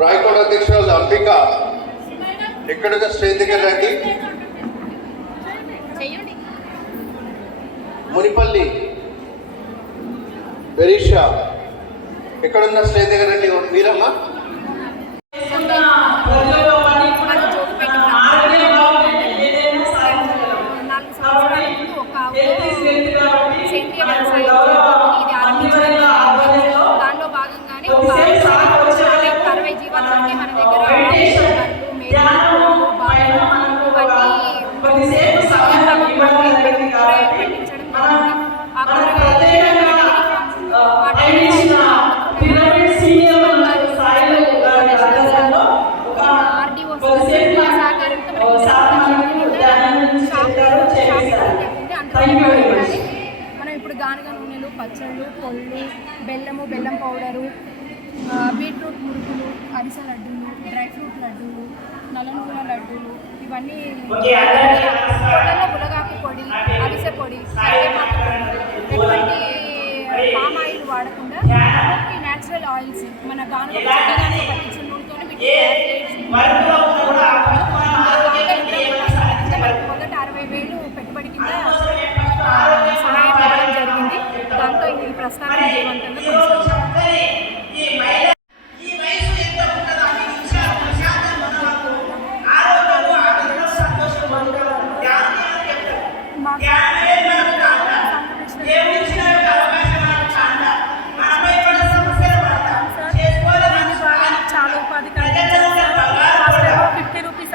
రాయకోట అధ్యక్షురాలు అంబిక. ఎక్కడగా స్టేజ్ దగ్గర రండి. మునిపల్లి. బెరీషా. ఎక్కడున్న స్టేజ్ దగ్గర రండి. మీరమ్మా? పచ్చళ్ళు పొళ్ళు బెల్లము బెల్లం పౌడరు బీట్రూట్ మురుకులు అరిసె లడ్డూలు డ్రై ఫ్రూట్ లడ్డూలు నల్ల నువ్వుల లడ్డూలు ఇవన్నీ పొళ్ళలో మునగాకు పొడి అరిసె పొడి ఎటువంటి పామ్ ఆయిల్ వాడకుండా ఈ న్యాచురల్ ఆయిల్స్ మన గానుగ పట్టించిన నూనెతోనే వీటిని తయారు ప్రస్థానం విజయవంతంగా కొనసాగుతుంది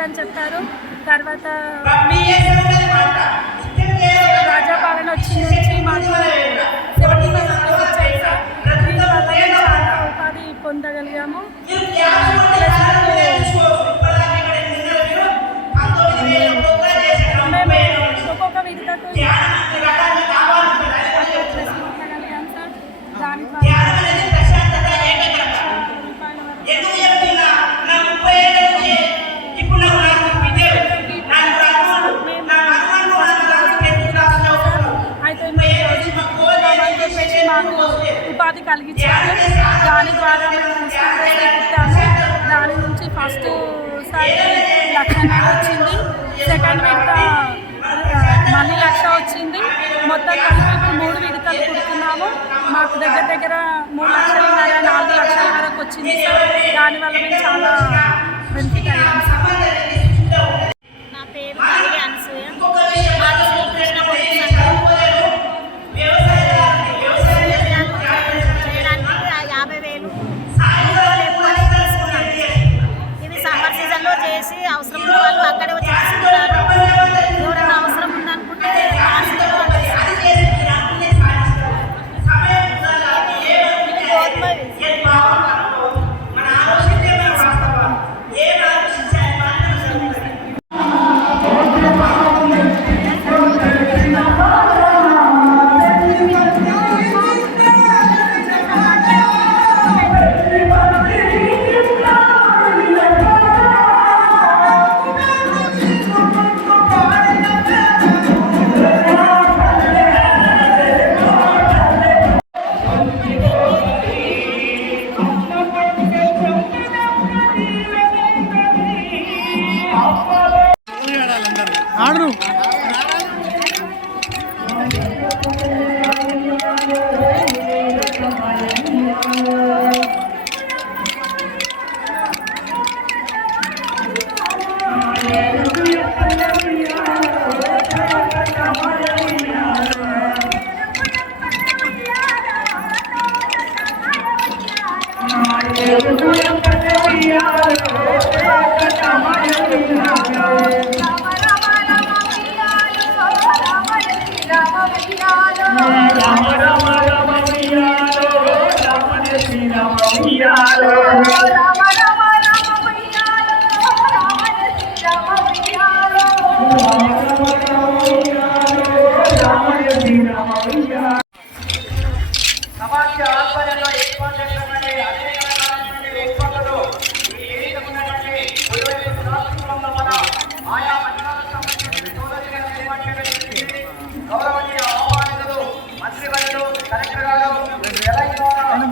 అని చెప్పారు. తర్వాత రాజా పాలన వచ్చి పొందగలిగాము. ఒక్కొక్క విధులకు పొందగలిగాం సార్ దాని ద్వారా ఉపాధి కలిగించారు దాని ద్వారా మేము దాని నుంచి ఫస్ట్ సారి లక్షన్నర వచ్చింది. సెకండ్ విడత మళ్ళీ లక్ష వచ్చింది. మొత్తం కలిపి ఇప్పుడు మూడు విడతలు కుడుతున్నాము మాకు దగ్గర దగ్గర మూడు లక్షల నాలుగు లక్షల వరకు వచ్చింది దానివల్ల మేము చాలా బెనిఫిట్ అయ్యాము సార్. నా పేరు Anasuya.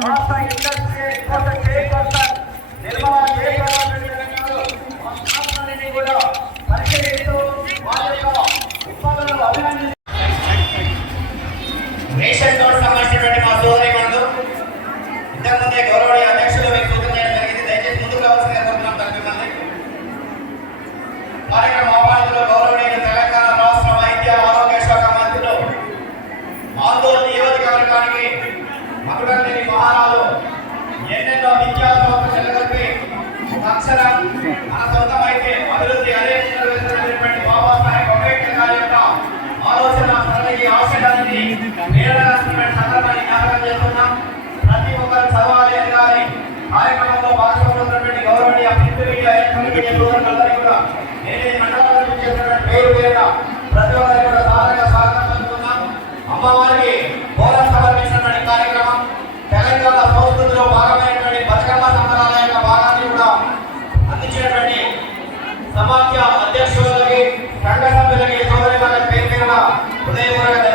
Come on. Media electronic సోదరులందరికీ కూడా నేను మండలాల నుంచి చేసినటువంటి పేరు పేరున ప్రతి ఒక్కరికి కూడా సాధారణ స్వాగతం పలుకుతున్నాం అమ్మవారికి బోధన సమర్పించినటువంటి కార్యక్రమం తెలంగాణ సంస్కృతిలో భాగమైనటువంటి బతుకమ్మ సంబరాల యొక్క భాగాన్ని కూడా అందించినటువంటి సమాఖ్య అధ్యక్షులకి సంఘ సభ్యులకి సోదరి వాళ్ళకి పేరు పేరున హృదయపూర్వక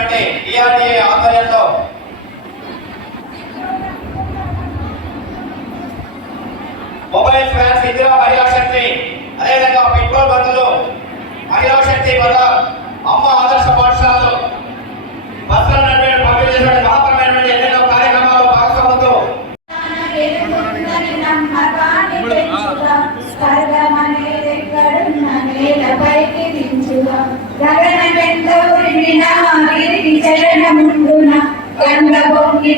మెంబర్ సంబంధించినటువంటి డిఆర్డిఏ ఆధ్వర్యంలో మొబైల్ ఫ్యాన్స్ ఇందిరా మహిళా శక్తి అదేవిధంగా పెట్రోల్ బంధులు మహిళా శక్తి వల్ల అమ్మ ఆదర్శ పాఠశాలలు బస్సులను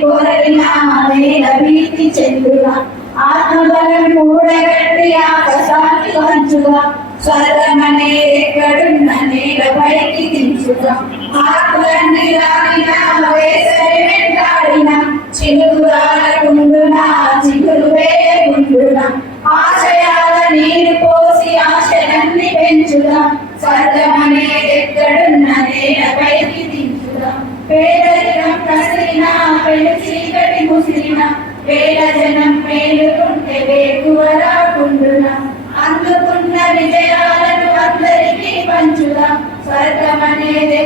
కోరగినామే అభివృద్ధి చెందుగా ఆత్మబలం కూడగట్టి ఆకాశాన్ని వంచుగా స్వర్గమనే ఎక్కడున్ననే పైకి దించుగా. ఆకులన్నీ రాగిన వేసరి వెంటాడిన. చిలుకురాలకుండున చిగురు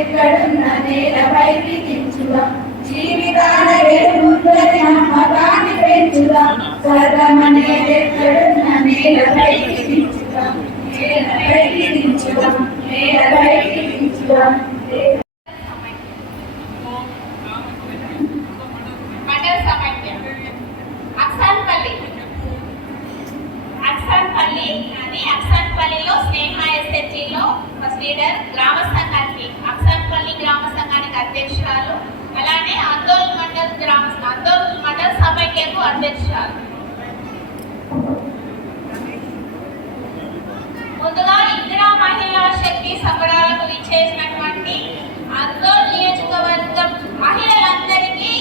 ఎక్కడున్న నేలపైకి దించుగా జీవితాల వెలుగుందని నమ్మకాన్ని పెంచుగా స్వర్గం ఎక్కడున్న నేలపైకి దించుగా నేలపైకి దించుగా నేలపైకి దించుగా అక్సాన్పల్లి. అని అక్సాన్పల్లిలో స్నేహ ఎస్హెచ్లో లీడర్ గ్రామ సంఘానికి అక్సర్పల్లి గ్రామ సంఘానికి అధ్యక్షురాలు అలానే అందోల్ మండల్ గ్రామ అందోల్ మండల్ సమైక్యకు అధ్యక్షురాలు. ముందుగా ఇందిరా మహిళా శక్తి సంబరాలకు విచ్చేసినటువంటి అందోల్ నియోజకవర్గం మహిళలందరికీ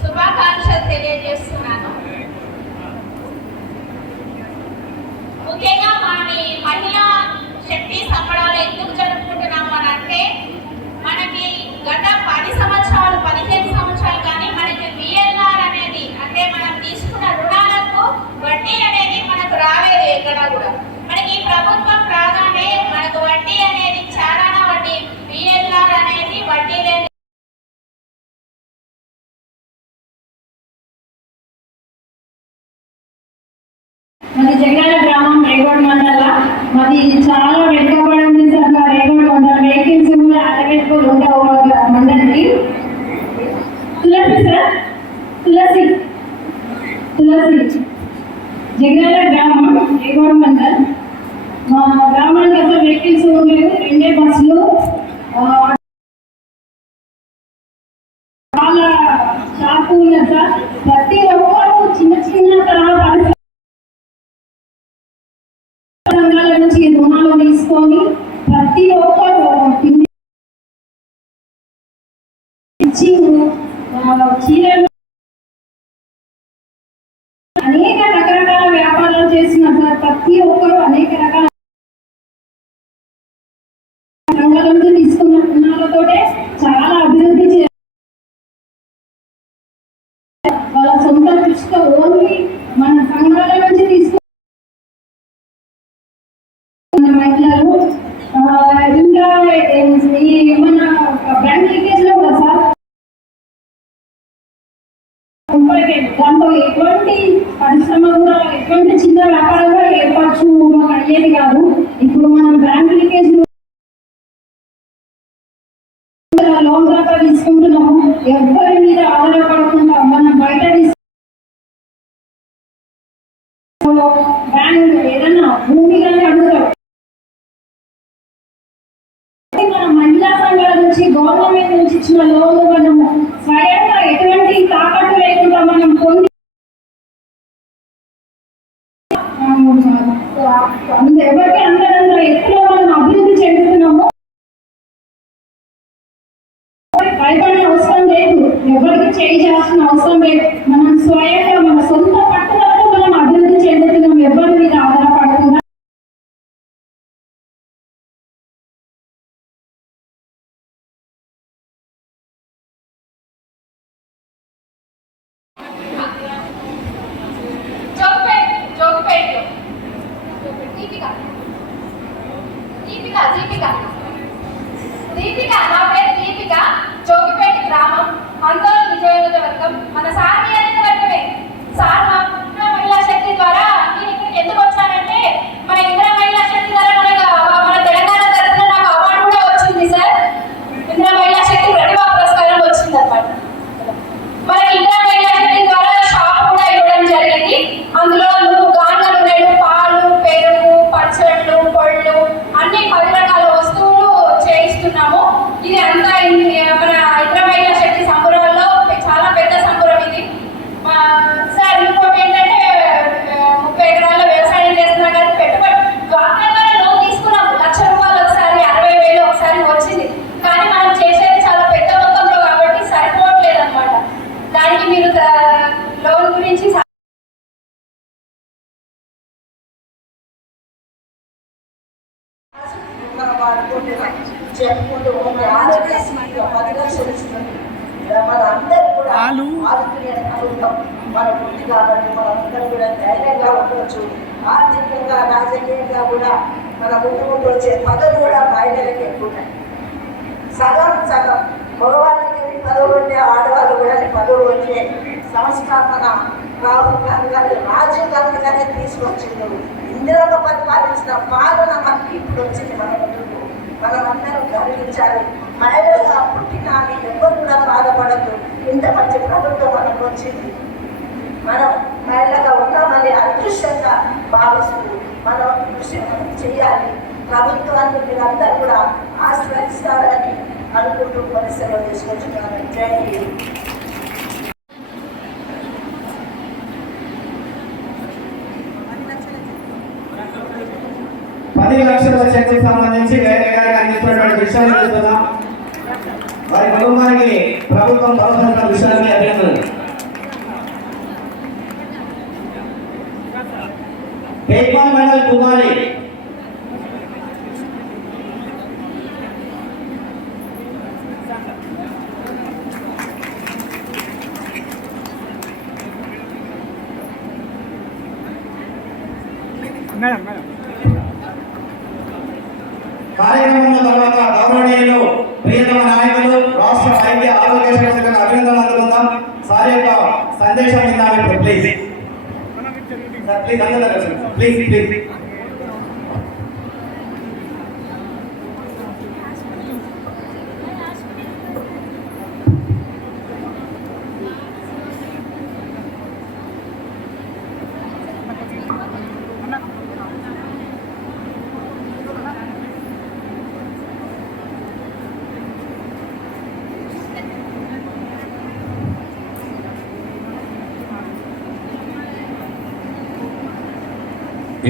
శుభాకాంక్షలు తెలియజేస్తున్నాను. ముఖ్యంగా మా మహిళా చెప్పి సంబరాలు ఎందుకు జరుపుకుంటున్నాము అని అంటే మనకి గత పది సంవత్సరాలు పదిహేను సంవత్సరాలు కానీ మనకి విఎల్ఆర్ అనేది అంటే మనం తీసుకున్న రుణాలకు వడ్డీ అనేది మనకు రాలేదు ఎక్కడా కూడా. ఇది చాలా రంగాల నుంచి తీసుకున్న చాలా అభివృద్ధి చే వాళ్ళ సొంత నుంచి తీసుకున్న మన బ్యాంక్ లీకేజ్లో కూడా సార్. దాంట్లో ఎటువంటి చిన్న వ్యాపారంగా ఏర్పరచు అయ్యేది కాదు. ఇప్పుడు మనం బ్యాంక్ లీకేజ్ ఎవ్వరి ఎవరికి చేంజ్ చేయాల్సిన అవసరం లేదు. మనం స్వయంగా మన సొంత పట్టుదలతో మనం అభివృద్ధి చెందుతున్నాం. ఎవరి మీద ఇంత మంచి ప్రభుత్వం మనకు వచ్చింది. మనం మెల్లగా ఉన్నామని అదృశ్యంగా భావిస్తూ మనం కృషి చేయాలి. ప్రభుత్వాన్ని మీరందరూ కూడా ఆశ్రయిస్తారని అనుకుంటూ పరిశ్రమలు తీసుకొచ్చున్నాను. జై పది లక్షల చర్చకు సంబంధించి వేరే గారికి అందిస్తున్నటువంటి విషయాలు చూస్తున్నాం వారి కుటుంబానికి ప్రభుత్వం తలసిన విషయాన్ని అభినందనలు పేపా మండల్ కుమారి. కార్యక్రమం తర్వాత గౌరవనీయులు ప్రియతమ నాయకులు రాష్ట్ర వైద్య ఆరోగ్య శాఖ అభినందనలు అందుకుందాం. సార్ యొక్క సందేశం విందాం ఇప్పుడు ప్లీజ్ సార్ ప్లీజ్ అందరూ ప్లీజ్ ప్లీజ్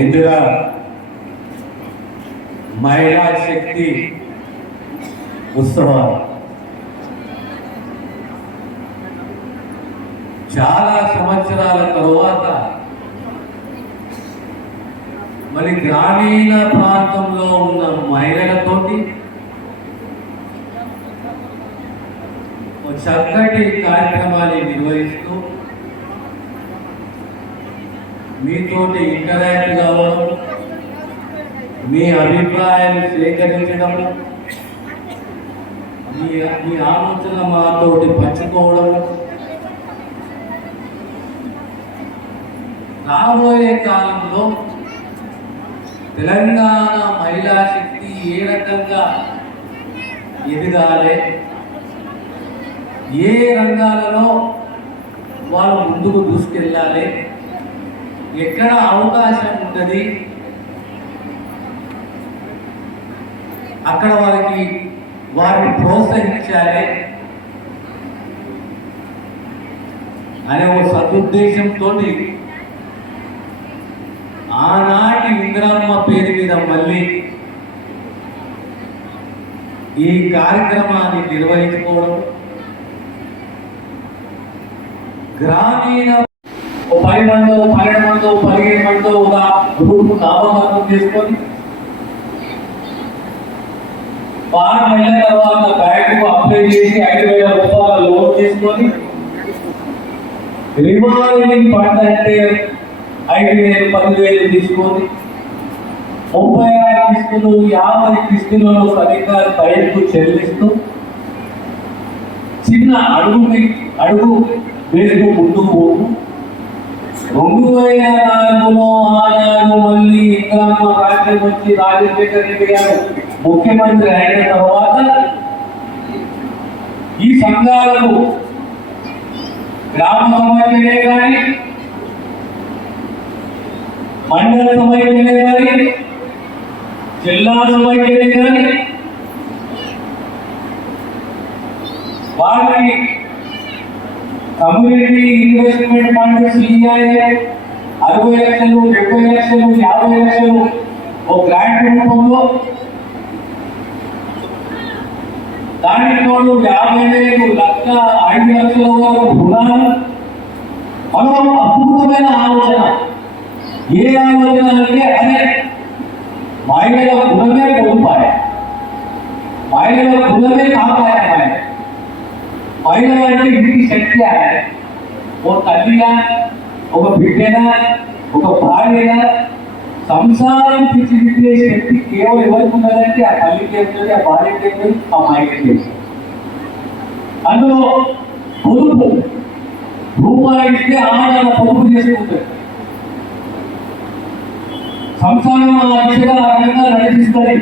ఇందులో మహిళా శక్తి ఉత్సవాలు చాలా సంవత్సరాల తరువాత మరి గ్రామీణ ప్రాంతంలో ఉన్న మహిళలతోటి చక్కటి కార్యక్రమాన్ని నిర్వహిస్తూ మీతోటి ఇంటరాక్ట్ కావడం మీ అభిప్రాయాలు సేకరించడం మీ మీ ఆలోచన మాతోటి పంచుకోవడం. రాబోయే కాలంలో తెలంగాణ మహిళా శక్తి ఏ రకంగా ఎదగాలి? ఏ రంగాలలో వాళ్ళు ముందుకు దూసుకెళ్ళాలి? ఎక్కడ అవకాశం ఉంటుంది? అక్కడ వారికి వారిని ప్రోత్సహించాలి అనే ఒక సదుద్దేశంతో ఆనాటి ఇంద్రమ్మ పేరు మీద మళ్ళీ ఈ కార్యక్రమాన్ని నిర్వహించుకోవడం గ్రామీణ ఓ పది మందో పన్నెండు మందో పదిహేను మందో ఒక గ్రూప్ నామకరణం చేసుకొని వారం అయిన తర్వాత బ్యాంకు అప్లై చేసి ఐదు వేల రూపాయల లోన్ తీసుకొని రివాల్వింగ్ ఫండ్ అంటే ఐదు వేలు పదివేలు తీసుకొని ముప్పై ఆరు కిస్తులు యాభై కిస్తులలో సరిగ్గా టైంకు చెల్లిస్తూ చిన్న అడుగు అడుగు వేసుకు ముందుకు పోతూ రెండు వేల నాలుగులో ఆనాడు మళ్ళీ ఇంద్రమ్మ రాజ్యం వచ్చి రాజశేఖర రెడ్డి గారు ముఖ్యమంత్రి అయిన తర్వాత ఈ సంఘాలకు గ్రామ సమైక్యమే కానీ మండల సమైక్యమే కానీ జిల్లా సమైక్యమే కానీ వారికి కమ్యూనిటీ ఇన్వెస్ట్మెంట్ ఫండ్ సిఐఏ అరవై లక్షలు డెబ్బై లక్షలు యాభై లక్షలు ఓ గ్రాంట్ రూపంలో దానికి తోడు యాభై వేలు లక్ష ఐదు లక్షల వరకు రుణాలు. మనం అద్భుతమైన ఆలోచన. ఏ ఆలోచన అంటే అదే. మహిళల గుణమే పొందుపాయ మహిళల గుణమే కాపాయ మహిళలు అంటే ఇంటికి శక్తి ఆయన ఓ తల్లిగా ఒక బిడ్డగా ఒక భార్యగా సంసారం తీర్చిదిద్దే శక్తి కేవలం ఎవరికి ఉన్నదంటే ఆ తల్లికి ఏంటది ఆ భార్యకి ఏంటది ఆ మహిళకి ఉంటుంది అందులో పొదుపు రూపాయి ఇస్తే ఆదాయ పొదుపు చేసుకుంటుంది. సంసారం ఆ దిశగా ఆ రకంగా నడిపిస్తుంది.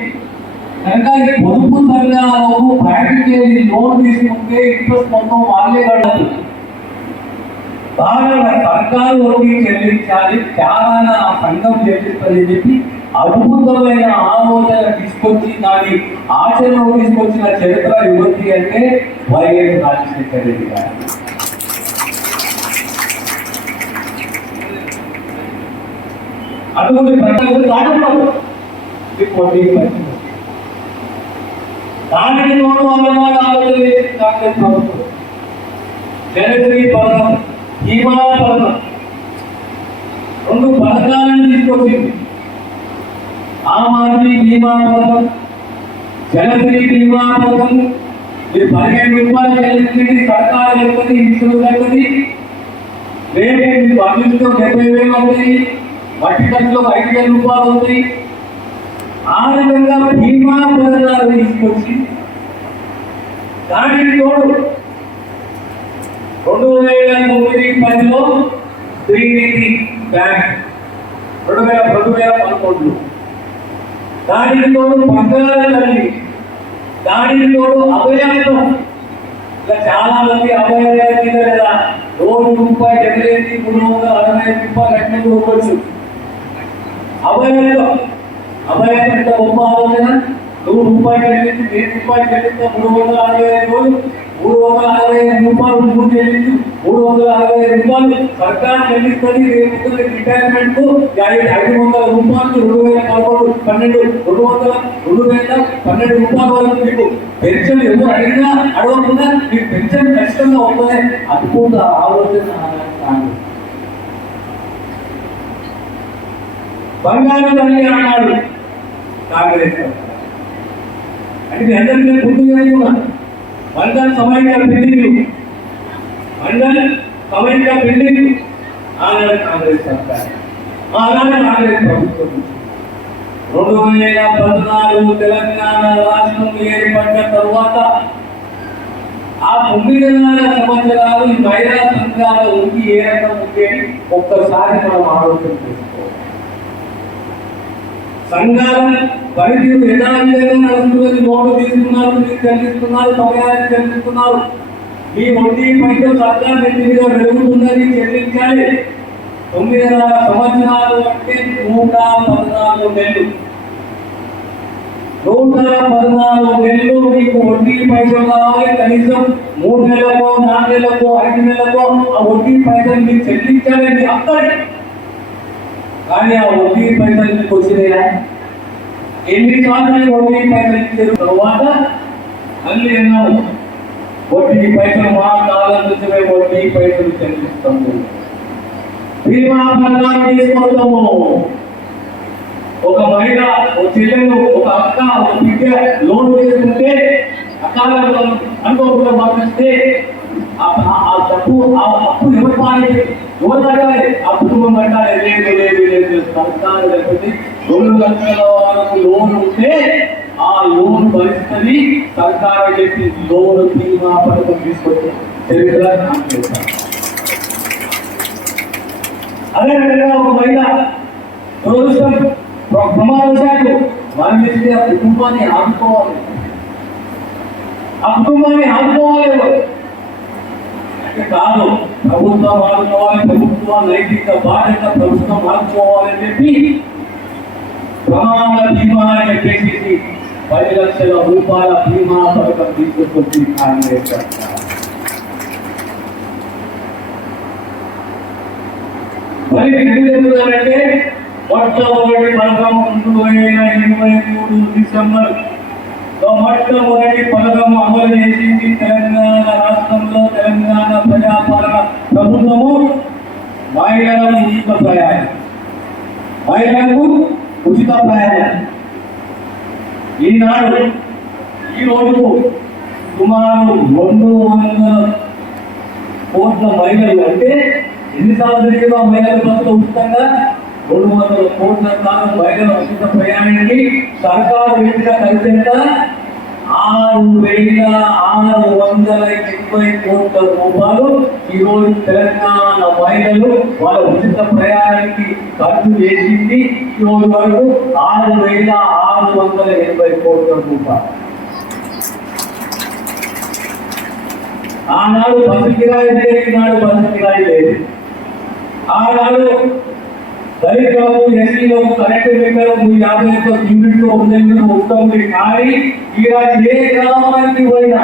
కనుక ఈ పొదుపు సంఘాలకు బ్యాంకుకి లోన్ తీసుకుంటే ఇంట్రెస్ట్ మొత్తం వాళ్ళే కట్టదు బాగా సర్కారు వడ్డీ చెల్లించాలి చాలా ఆ సంఘం చెల్లిస్తుంది చెప్పి అద్భుతమైన ఆలోచన తీసుకొచ్చి దాని ఆచరణ తీసుకొచ్చిన చరిత్ర యువతి అంటే వైఎస్ రాజశేఖర రెడ్డి గారు. అటువంటి ప్రజలకు దాటపడదు పోటీ పరిస్థితి దానికి తోడు అన్నమాట ఆలోచన కాంగ్రెస్ ప్రభుత్వం. జనశ్రీ పథకం బీమా పథకం రెండు పథకాలను తీసుకొచ్చింది. ఆమ్ ఆద్మీ బీమా పథకం జనశ్రీ బీమా పథకం ఇది పదిహేను రూపాయలు చెల్లించింది సర్కారు చెప్తుంది ఇన్సూరెన్స్ అవుతుంది రేపు మీకు అందిస్తూ డెబ్బై వేలు అవుతాయి మట్టి ఖర్చులో ఐదు వేల రూపాయలు అవుతాయి. ఆ విధంగా భీమా పథకాలు తీసుకొచ్చి దానికి తోడు రెండు వేల తొమ్మిది పదిలో శ్రీనిధి బ్యాంక్ రెండు వేల రెండు వేల పదకొండు. దానికి తోడు బంగారు తల్లి దానికి తోడు అభయాసం ఇలా చాలా మంది అభయాల లేదా రోజు రూపాయి ఎగరేసి మూడు వందల అరవై ఐదు రూపాయలు కట్టినట్టు ఇవ్వచ్చు అభయంలో ఎంత గొప్ప ఆలోచన నూరు రూపాయలు చెల్లించి వెయ్యి రూపాయలు చెల్లిస్తే మూడు వందల అరవై ఐదు రోజులు మూడు వందల అరవై ఐదు రూపాయలు మూడు చెల్లించి మూడు వందల అరవై ఐదు రూపాయలు సర్కారు చెల్లిస్తుంది. రేపు రిటైర్మెంట్కు ఐదు వందల రూపాయలు రెండు వేల పదకొండు పన్నెండు రెండు వందల రెండు వేల పన్నెండు రూపాయల వరకు మీకు పెన్షన్ ఎవరు అడిగినా అడగకుండా మీకు పెన్షన్ ఖచ్చితంగా వస్తుంది అద్భుత ఆలోచన బంగారు తల్లి అన్నాడు. కాంగ్రెస్. అంటే మీ అందరికీ నేను గుర్తు చేస్తున్నా మండల్ సమైక్య బిల్డింగ్. మండల్ సమైక్య బిల్డింగ్. ఆనాడు కాంగ్రెస్ సర్కార్. ఆనాడు కాంగ్రెస్ ప్రభుత్వం. రెండు వేల పద్నాలుగు తెలంగాణ రాష్ట్రం ఏర్పడిన తరువాత ఆ తొమ్మిదిన్నర సంవత్సరాలు ఈ మహిళా సంఘాల ఉనికి ఏ రకం ఉంది ఒక్కసారి మనం ఆలోచన చేస్తాం. సంఘాల పనితీరు యథావిధంగా నడుస్తుంది నోటు తీసుకున్నారు మీరు చెల్లిస్తున్నారు సమయాన్ని చెల్లిస్తున్నారు. మీ వడ్డీ పైసలు సర్కార్ నెట్టిగా పెరుగుతుందని చెల్లించాలి. తొమ్మిదిన్నర సంవత్సరాలు అంటే నూట పద్నాలుగు నెలలు. నూట పద్నాలుగు నెలలు మీకు వడ్డీ పైసలు కావాలి. కనీసం మూడు నెలలకో నాలుగు నెలలకో ఐదు నెలలకో ఆ వడ్డీ పైసలు మీకు చెల్లించాలని అక్కడి కానీ ఆ వడ్డీ పైసలు మీకు వచ్చినాయా ఎన్నిసార్లు మీకు వడ్డీ పైసలు ఇచ్చిన తర్వాత మళ్ళీ ఎన్నో వడ్డీ పైసలు మా కాలం నుంచి వడ్డీ పైసలు చెల్లిస్తాము బీమా పథకాలు తీసుకుంటాము ఒక మహిళ ఒక చెల్లెలు ఒక అక్క ఒక బిడ్డ లోన్ తీసుకుంటే అకాలంలో అనుకోకుండా పంపిస్తే ఆ- ఆ- ఆ తప్పు అప్పు ఎవరు పాలించారు ఎవరు కట్టాలి లేదు లేదు లేదు సర్కారు లేకపోతే రెండు లక్షల వరకు లోన్ ఉంటే ఆ లోన్ భరిస్తుంది సర్కారు చెప్పి లోన్ బీమా పథకం తీసుకొచ్చి చరిత్ర అదే విధంగా ఒక మహిళ దురదృష్టం మరణిస్తే ఆ కుటుంబాన్ని ఆదుకోవాలి. ఆ కుటుంబాన్ని ఆదుకోవాలి కాదు. ప్రభుత్వం మార్చుకోవాలి ప్రభుత్వం నైతిక బాధ్యత ప్రభుత్వం మార్చుకోవాలని చెప్పి ప్రమాణ బీమా అని చెప్పేసి పది లక్షల రూపాయల బీమా పథకం తీసుకొచ్చి మరి ఎందుకు మొట్టమొదటి పథకం రెండు వేల ఇరవై మూడు డిసెంబర్ మొట్టమొదటి పథకం అమలు చేసింది మహిళలకు ఉచిత ప్రయాణం మహిళలకు ఉచిత ప్రయాణం ఈనాడు ఈ రోజు సుమారు రెండు వందల కోట్ల మహిళలు అంటే ఎన్ని సంవత్సరాలు ఆ మహిళల బస్సులు ఉచితంగా రెండు వందల కోట్ల కాలం మహిళల ఉచిత ప్రయాణానికి సర్కారు పెట్టిన ఖర్చంత ఆరు వేల ఆరు వందల ఎనభై కోట్ల రూపాయలు ఈ తెలంగాణ మహిళలు వాళ్ళ ఉచిత ప్రయాణానికి ఖర్చు చేసింది ఈ రోజు వరకు ఆరు వేల ఆరు వందల ఎనభై కోట్ల రూపాయలు. ఆనాడు బస్సు కిరాయి లేదు ఈనాడు బస్సు కిరాయి లేదు. ఆనాడు దళితులకు ఎస్సీలకు కరెంటు మీటర్లకు యాభై ఒక్క యూనిట్లు ఉందని వస్తుంది. కానీ ఇలా ఏ గ్రామానికి పోయినా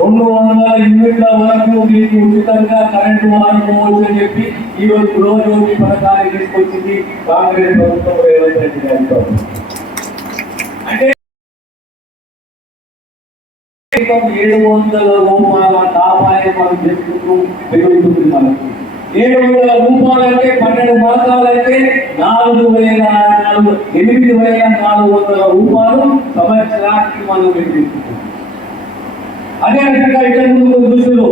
రెండు వందల యూనిట్ల వరకు మీకు ఉచితంగా కరెంటు వాడుకోవచ్చు అని చెప్పి ఈ రోజు గృహజ్యోతి పథకాన్ని తీసుకొచ్చింది కాంగ్రెస్ ప్రభుత్వం రేవంత్ రెడ్డి గారితో. అంటే ఏడు వందల రూపాయల ఆదాయం మనం చేసుకుంటూ పెరుగుతుంది మనకి. ఏడు వందల రూపాయలు పన్నెండు మాసాలంటే నాలుగు వేల నాలుగు ఎనిమిది వేల నాలుగు వందల రూపాయలు సంవత్సరానికి మనం పెట్టుకుంటున్నాం అదే విధంగా ఇక్కడ ముందు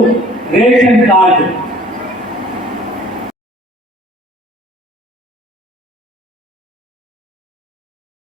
రేషన్ కార్డు.